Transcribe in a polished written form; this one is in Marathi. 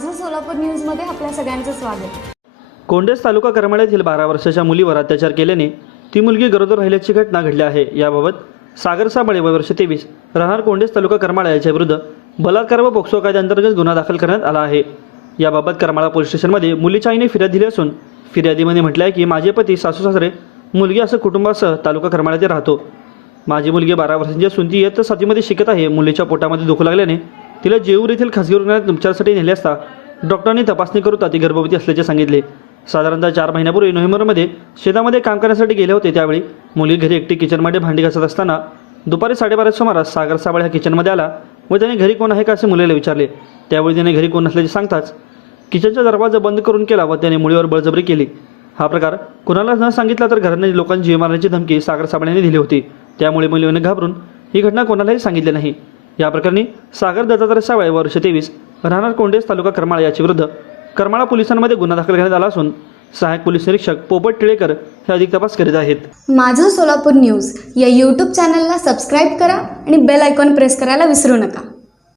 माझं सोलापूर न्यूजमध्ये आपल्या सगळ्यांचं स्वागत। कोंडेस तालुका करमाळा येथील 12 वर्षाच्या मुलीवर अत्याचार केल्याने ती मुलगी गरोदर राहिल्याची घटना घडली आहे। याबाबत सागर साबळे वय वर्ष 23 राहणार कोंडेस तालुका करमाळा याच्या विरुद्ध बलात्कार व पोक्सो कायद्याअंतर्गत गुन्हा दाखल करण्यात आला आहे। याबाबत करमाळा पोलीस स्टेशनमध्ये मुलीच्या आईने फिर्याद दिली असून फिर्यादीमध्ये म्हटले आहे की माझे पती, सासू सासरे, मुलगी असं कुटुंबासह तालुका करमाळा येथे राहतो। माझी मुलगी 12 वर्षांची असून ती इयत्ता 7मध्ये शिकत आहे। मुलीच्या पोटामध्ये दुखू लागल्याने तिला जेऊर येथील खासगी रुग्णालयात उपचारासाठी नेले असता डॉक्टरांनी तपासणी करून ती गर्भवती असल्याचे सांगितले। साधारणतः 4 महिन्यापूर्वी नोव्हेंबरमध्ये शेतामध्ये काम करण्यासाठी गेले होते। त्यावेळी मुली घरी एकटी किचनमध्ये भांडी घासत असताना दुपारी 12:30 सुमारास सागर साबळे हा किचनमध्ये आला व त्याने घरी कोण आहे का असे मुलीला विचारले। त्यावेळी त्याने घरी कोण नसल्याचे सांगताच किचनचा दरवाजा बंद करून केला व त्याने मुलीवर बळजबरी केली। हा प्रकार कुणाला न सांगितला तर घराने लोकांची जीव मारण्याची धमकी सागर साबळेने दिली होती। त्यामुळे मुलीने घाबरून ही घटना कोणालाही सांगितली नाही। या प्रकरणी सागर दत्तात्रय साबळे वर्ष 23 राहणार कोंडेस तालुका करमाळा याच्या विरुद्ध करमाळा पोलिसांमध्ये गुन्हा दाखल करण्यात आला असून सहाय्यक पोलीस निरीक्षक पोपट टिळेकर हे अधिक तपास करीत आहेत। माझं सोलापूर न्यूज या यूट्यूब चॅनलला सबस्क्राईब करा आणि बेल आयकॉन प्रेस करायला विसरू नका।